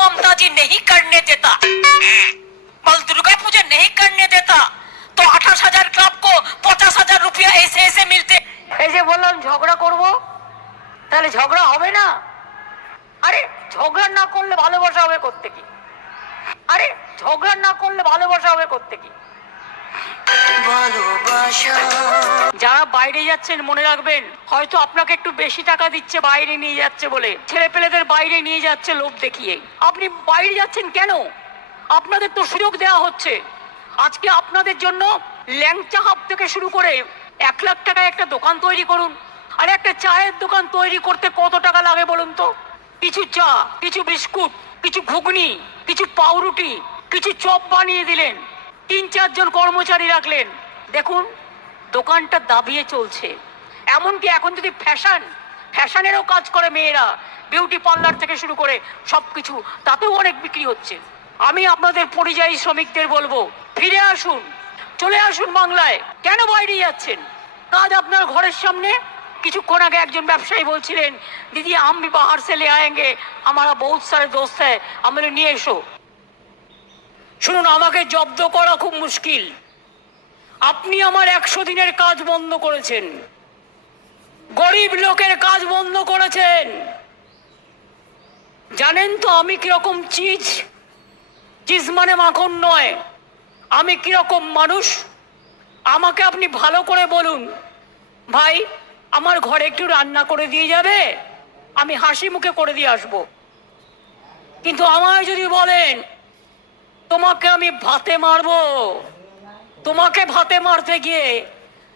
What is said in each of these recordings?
ममता जी नहीं करने देता बल दुर्गा पूजा नहीं करने देता तो अठारह हजार क्लब को पचास हजार रुपया ऐसे ऐसे मिलते এই যে বললাম ঝগড়া করব তাহলে ঝগড়া হবে না আরে ঝগড়া না করলে ভালোবাসা হবে করতে কি আরে ঝগড়া না করলে ভালোবাসা হবে করতে কি যারা বাইরে যাচ্ছেন, মনে রাখবেন, হয়তো আপনাকে একটু বেশি টাকা দিচ্ছে, বাইরে নিয়ে যাচ্ছে বলে। ছেলে পেলেদের বাইরে নিয়ে যাচ্ছে লোভ দেখিয়ে। আপনি বাইরে যাচ্ছেন কেন? আপনাদের তো সুযোগ দেওয়া হচ্ছে। আজকে আপনাদের জন্য ল্যাংচা হাব থেকে শুরু করে এক লাখ টাকায় একটা দোকান তৈরি করুন। আর একটা চায়ের দোকান তৈরি করতে কত টাকা লাগে বলুন তো? কিছু চা, কিছু বিস্কুট, কিছু ঘুগনি, কিছু পাউরুটি, কিছু চপ বানিয়ে দিলেন। তিন চারজন কর্মচারী রাখলেন। দেখুন দোকানটা দাবিয়ে চলছে। এমনকি এখন যদি ফ্যাশন ফ্যাশনেরও কাজ করে মেয়েরা বিউটি পার্লার থেকে শুরু করে সব কিছু তাতেও অনেক বিক্রি হচ্ছে। আমি আপনাদের পরিযায়ী শ্রমিকদের বলব, ফিরে আসুন, চলে আসুন বাংলায়। কেন বাইরে যাচ্ছেন? কাজ আপনার ঘরের সামনে? কিছুক্ষণ আগে একজন ব্যবসায়ী বলছিলেন, দিদি, আমি বাহার সে লে আয়েঙ্গে, আমারা বহুত সারে দোস্ত হ্যায় আমাদের নিয়ে এসো। শুনুন, আমাকে জব্দ করা খুব মুশকিল। আপনি আমার একশো দিনের কাজ বন্ধ করেছেন। গরিব লোকের কাজ বন্ধ করেছেন। জানেন তো আমি কীরকম চিজ? চিজ মানে মাখন নয়। আমি কীরকম মানুষ? আমাকে আপনি ভালো করে বলুন। ভাই, আমার ঘরে একটু রান্না করে দিয়ে যাবে? আমি হাসি মুখে করে দিয়ে আসব। কিন্তু আমায় যদি বলেন, তোমাকে আমি ভাতে মারবো। তোমাকে ভাতে মারতে গিয়ে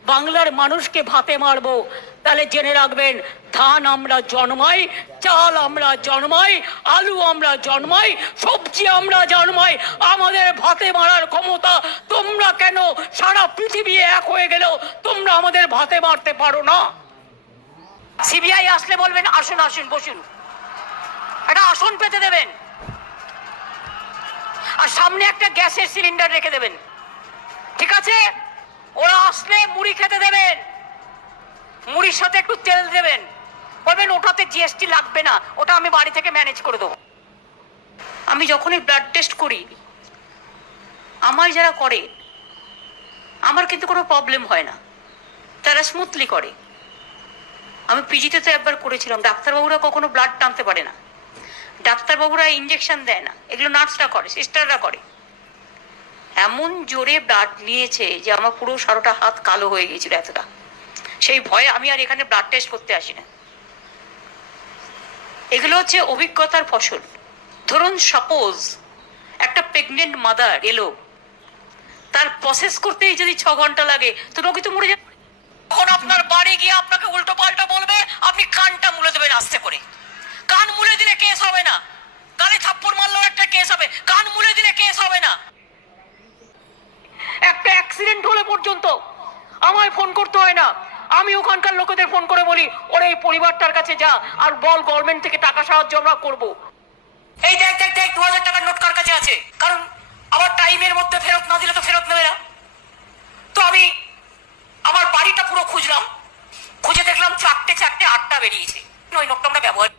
বাংলার মানুষকে ভাতে মারবো। তাহলে জেনে রাখবেন, ধান আমরা জন্মাই, চাল আমরা জন্মাই, আলু আমরা জন্মাই, সবজি আমরা জন্মাই। আমাদের ভাতে মারার ক্ষমতা তোমরা কেন সারা পৃথিবী এক হয়ে গেলেও তোমরা আমাদের ভাতে মারতে পারো না। সিবিআই আসলে বলবেন, আসুন আসুন, বসুন। একটা আসন পেতে দেবেন। আর সামনে একটা গ্যাসের সিলিন্ডার রেখে দেবেন। ঠিক আছে? ওরা আসলে মুড়ি খেতে দেবেন। মুড়ির সাথে একটু তেল দেবেন। বলবেন ওটাতে জিএসটি লাগবে না, ওটা আমি বাড়ি থেকে ম্যানেজ করে দেবো। আমি যখনই ব্লাড টেস্ট করি আমার যারা করে, আমার কিন্তু কোনো প্রবলেম হয় না। তারা স্মুথলি করে। আমি পিজিতে তো একবার করেছিলাম, ডাক্তারবাবুরা কখনো ব্লাড টানতে পারে না। ডাক্তারবাবুরা ইঞ্জেকশন দেয় না, এগুলো নার্সরা করে সিস্টাররা করে। এমন জোরে ব্লাড নিয়েছে যে আমার পুরো সারোটা হাত কালো হয়ে গিয়েছিল এতটা। সেই ভয়ে আমি আর এখানে ব্লাড টেস্ট করতে আসি না এগুলো হচ্ছে অভিজ্ঞতার ফসল। ধরুন সাপোজ একটা প্রেগনেন্ট মাদার এলো, তার প্রসেস করতেই যদি ছ ঘণ্টা লাগে, তো রোগী তো মরে যাবে। তখন আপনার বাড়ি গিয়ে আপনাকে উল্টো পাল্টা বলবে, আপনি কানটা মুলে দেবেন আস্তে করে। কান মুলে দিলে কেস হবে না। গালে থাপ্পড় মারলেও একটা কেস হবে। কান মুলে দিলে কেস হবে না। পর্যন্ত। আমায় ফোন করতে হয় না। আমি ওখানকার লোকেদের ফোন করে বলি, ওরে, এই পরিবারটার কাছে যা, আর বল গভর্নমেন্ট থেকে টাকা সাহায্য আমরা করব। এই দেখ দেখ দেখ দু হাজার টাকার নোট কার কাছে আছে? কারণ আবার টাইমের মধ্যে ফেরত না দিলে তো ফেরত নেবে না। তো আমি আমার বাড়িটা পুরো খুঁজলাম। খুঁজে দেখলাম চারটে চারটে, আটটা বেরিয়েছে। ওই নোটটা আমরা ব্যবহার